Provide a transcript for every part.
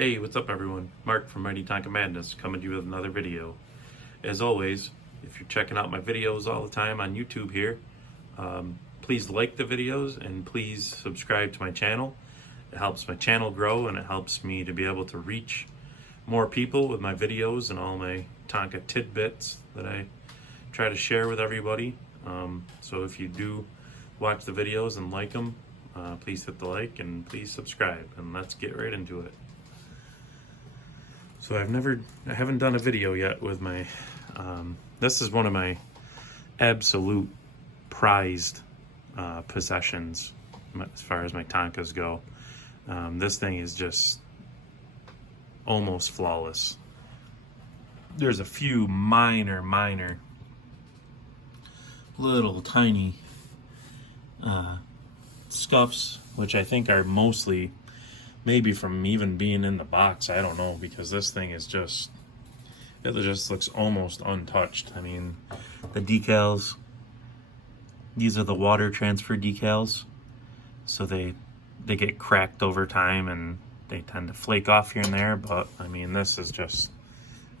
Hey, what's up everyone? Mark from Mighty Tonka Madness coming to you with another video. As always, if you're checking out my videos all the time on YouTube here, please like the videos and please subscribe to my channel. It helps my channel grow and it helps me to be able to reach more people with my videos and all my Tonka tidbits that I try to share with everybody. So if you do watch the videos and like them, please hit the like and please subscribe, and let's get right into it. So I haven't done a video yet with my, this is one of my absolute prized possessions as far as my Tonkas go. This thing is just almost flawless. There's a few minor little tiny scuffs, which I think are mostly maybe from even being in the box. I don't know, because this thing is just, it just looks almost untouched. I mean, the decals, these are the water transfer decals, so they get cracked over time and they tend to flake off here and there, but I mean, this is just,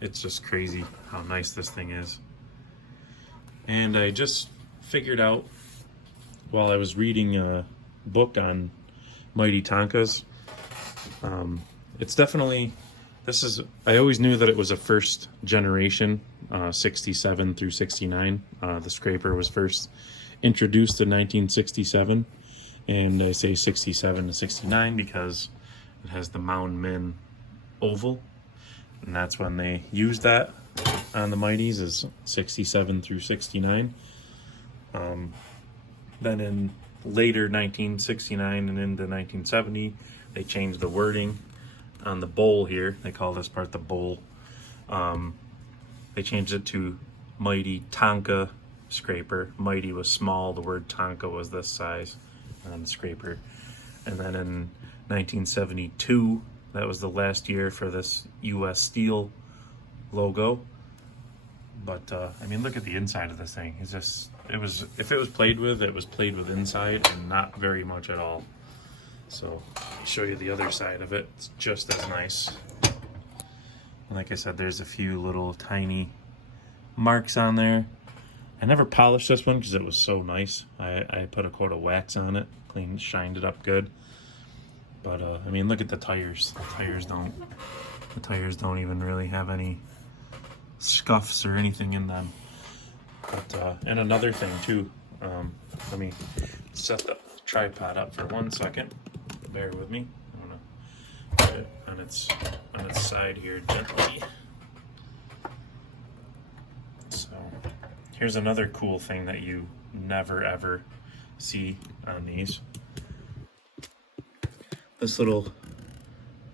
it's just crazy how nice this thing is. And I just figured out while I was reading a book on Mighty Tonkas, it's definitely, this is, I always knew that it was a first generation, 67 through 69. The scraper was first introduced in 1967, and I say 67 to 69 because it has the Mound Min oval, and that's when they used that on the Mighties, is 67 through 69. Then in later 1969 and into 1970, they changed the wording on the bowl here. They call this part the bowl. They changed it to Mighty Tonka scraper. Mighty was small, the word Tonka was this size on the scraper. And then in 1972, that was the last year for this US Steel logo. But I mean, look at the inside of this thing. It's just, it was, if it was played with, it was played with inside and not very much at all. So I'll show you the other side of it. It's just as nice. And like I said, there's a few little tiny marks on there. I never polished this one because it was so nice. I put a coat of wax on it, cleaned, shined it up good. But I mean, look at the tires. The tires don't even really have any scuffs or anything in them. But and another thing too, let me set the tripod up for 1 second. Bear with me. I'm gonna put it on its side here gently. So here's another cool thing that you never ever see on these. This little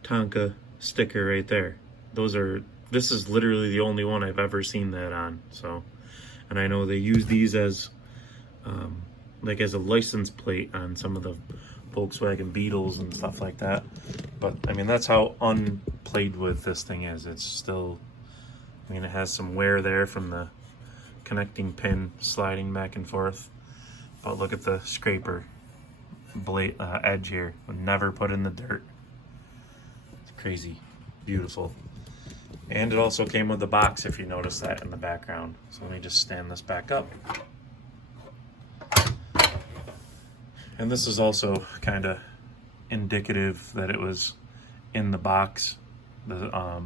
Tonka sticker right there. This is literally the only one I've ever seen that on. So, and I know they use these as like as a license plate on some of the Volkswagen Beetles and stuff like that. But I mean, that's how unplayed with this thing is. It's still, I mean, it has some wear there from the connecting pin sliding back and forth. But look at the scraper blade edge here. Would never put in the dirt. It's crazy, beautiful. And it also came with the box, if you notice that in the background. So let me just stand this back up. And this is also kind of indicative that it was in the box. The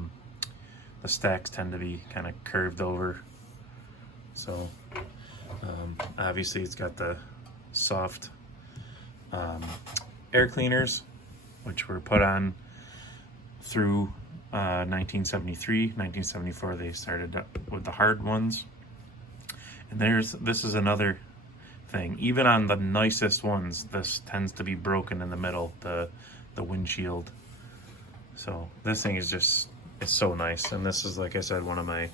stacks tend to be kind of curved over. So obviously it's got the soft air cleaners, which were put on through 1973, 1974 they started with the hard ones. And this is another thing. Even on the nicest ones, this tends to be broken in the middle, the windshield. So this thing is just, it's so nice. And this is, like I said, one of my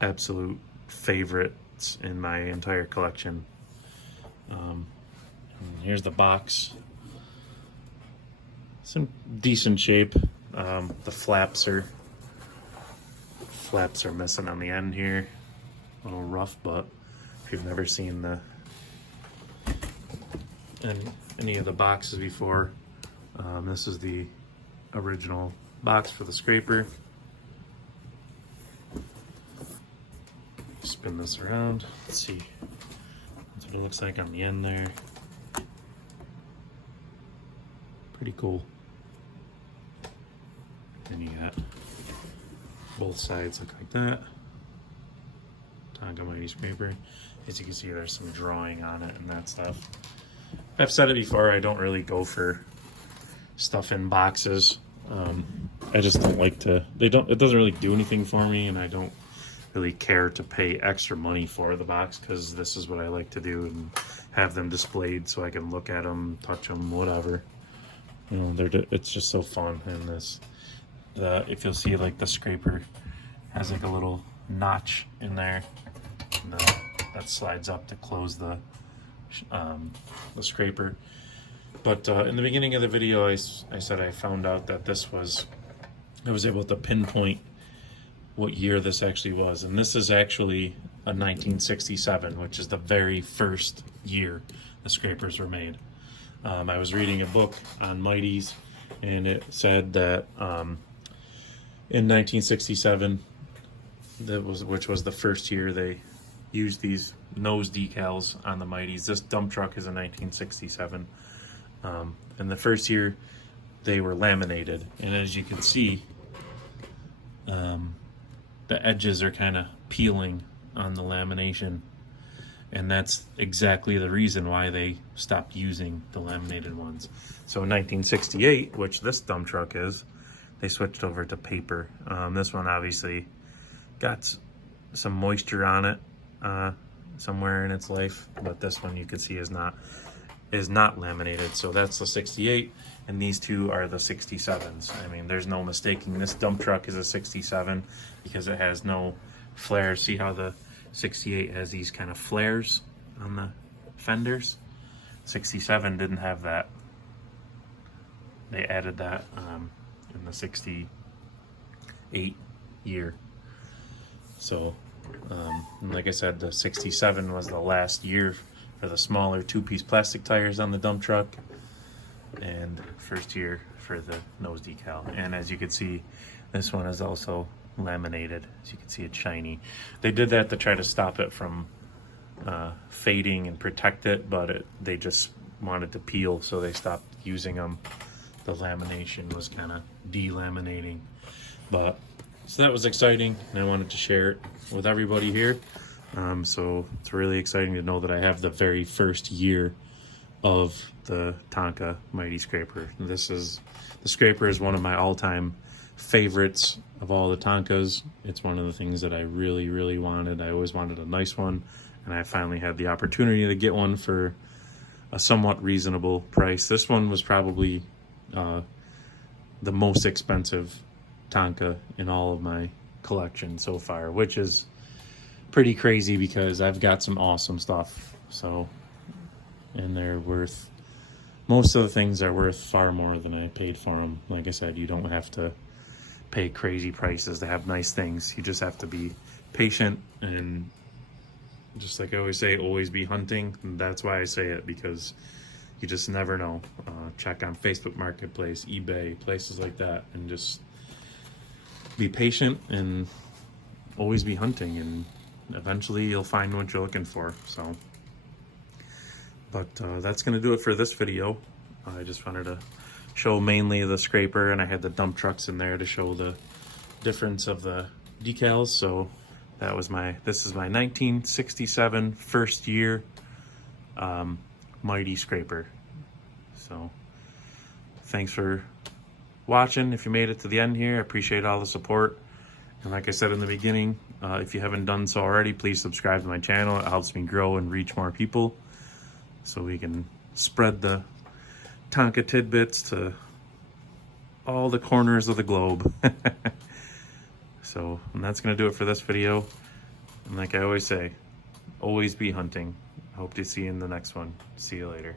absolute favorites in my entire collection. And here's the box. It's in decent shape. The flaps are missing on the end here. A little rough, but if you've never seen any of the boxes before, this is the original box for the scraper. Spin this around. Let's see. That's what it looks like on the end there. Pretty cool. Then you got both sides look like that. Tonka Mighty Scraper. As you can see, there's some drawing on it and that stuff. I've said it before, I don't really go for stuff in boxes. I just don't like to, it doesn't really do anything for me, and I don't really care to pay extra money for the box, because this is what I like to do and have them displayed so I can look at them, touch them, whatever. You know, it's just so fun. And if you'll see, like, the scraper has like a little notch in there, and that slides up to close the scraper. But in the beginning of the video, I said I found out that I was able to pinpoint what year this actually was, and this is actually a 1967, which is the very first year the scrapers were made. I was reading a book on Mighties, and it said that in 1967, which was the first year they used these nose decals on the Mighties. This dump truck is in 1967, and the first year they were laminated, and as you can see, the edges are kind of peeling on the lamination, and that's exactly the reason why they stopped using the laminated ones. So in 1968, which this dump truck is, they switched over to paper. This one obviously got some moisture on it somewhere in its life, but this one you can see is not laminated. So that's the 68, and these two are the 67s. I mean, there's no mistaking this dump truck is a 67 because it has no flares. See how the 68 has these kind of flares on the fenders? 67 didn't have that. They added that in the 68 year. So like I said, the 67 was the last year for the smaller two-piece plastic tires on the dump truck, and first year for the nose decal. And as you can see, this one is also laminated. As you can see, it's shiny. They did that to try to stop it from fading and protect it, but they just wanted to peel, so they stopped using them. The lamination was kind of delaminating. But so that was exciting, and I wanted to share it with everybody here. So it's really exciting to know that I have the very first year of the Tonka Mighty Scraper. The scraper is one of my all-time favorites of all the Tonkas. It's one of the things that I really, really wanted. I always wanted a nice one, and I finally had the opportunity to get one for a somewhat reasonable price. This one was probably the most expensive Tonka in all of my collection so far, which is pretty crazy because I've got some awesome stuff. So, and they're worth, most of the things are worth far more than I paid for them. Like I said, you don't have to pay crazy prices to have nice things. You just have to be patient, and just like I always say, always be hunting. And that's why I say it, because you just never know. Check on Facebook Marketplace, eBay, places like that, and just be patient and always be hunting, and eventually you'll find what you're looking for. So, but that's gonna do it for this video. I just wanted to show mainly the scraper, and I had the dump trucks in there to show the difference of the decals. So that was this is my 1967 first year Mighty Scraper. So thanks for watching. If you made it to the end here, I appreciate all the support. And like I said in the beginning, if you haven't done so already, please subscribe to my channel. It helps me grow and reach more people, so we can spread the Tonka tidbits to all the corners of the globe. So, and that's going to do it for this video. And like I always say, always be hunting. Hope to see you in the next one. See you later.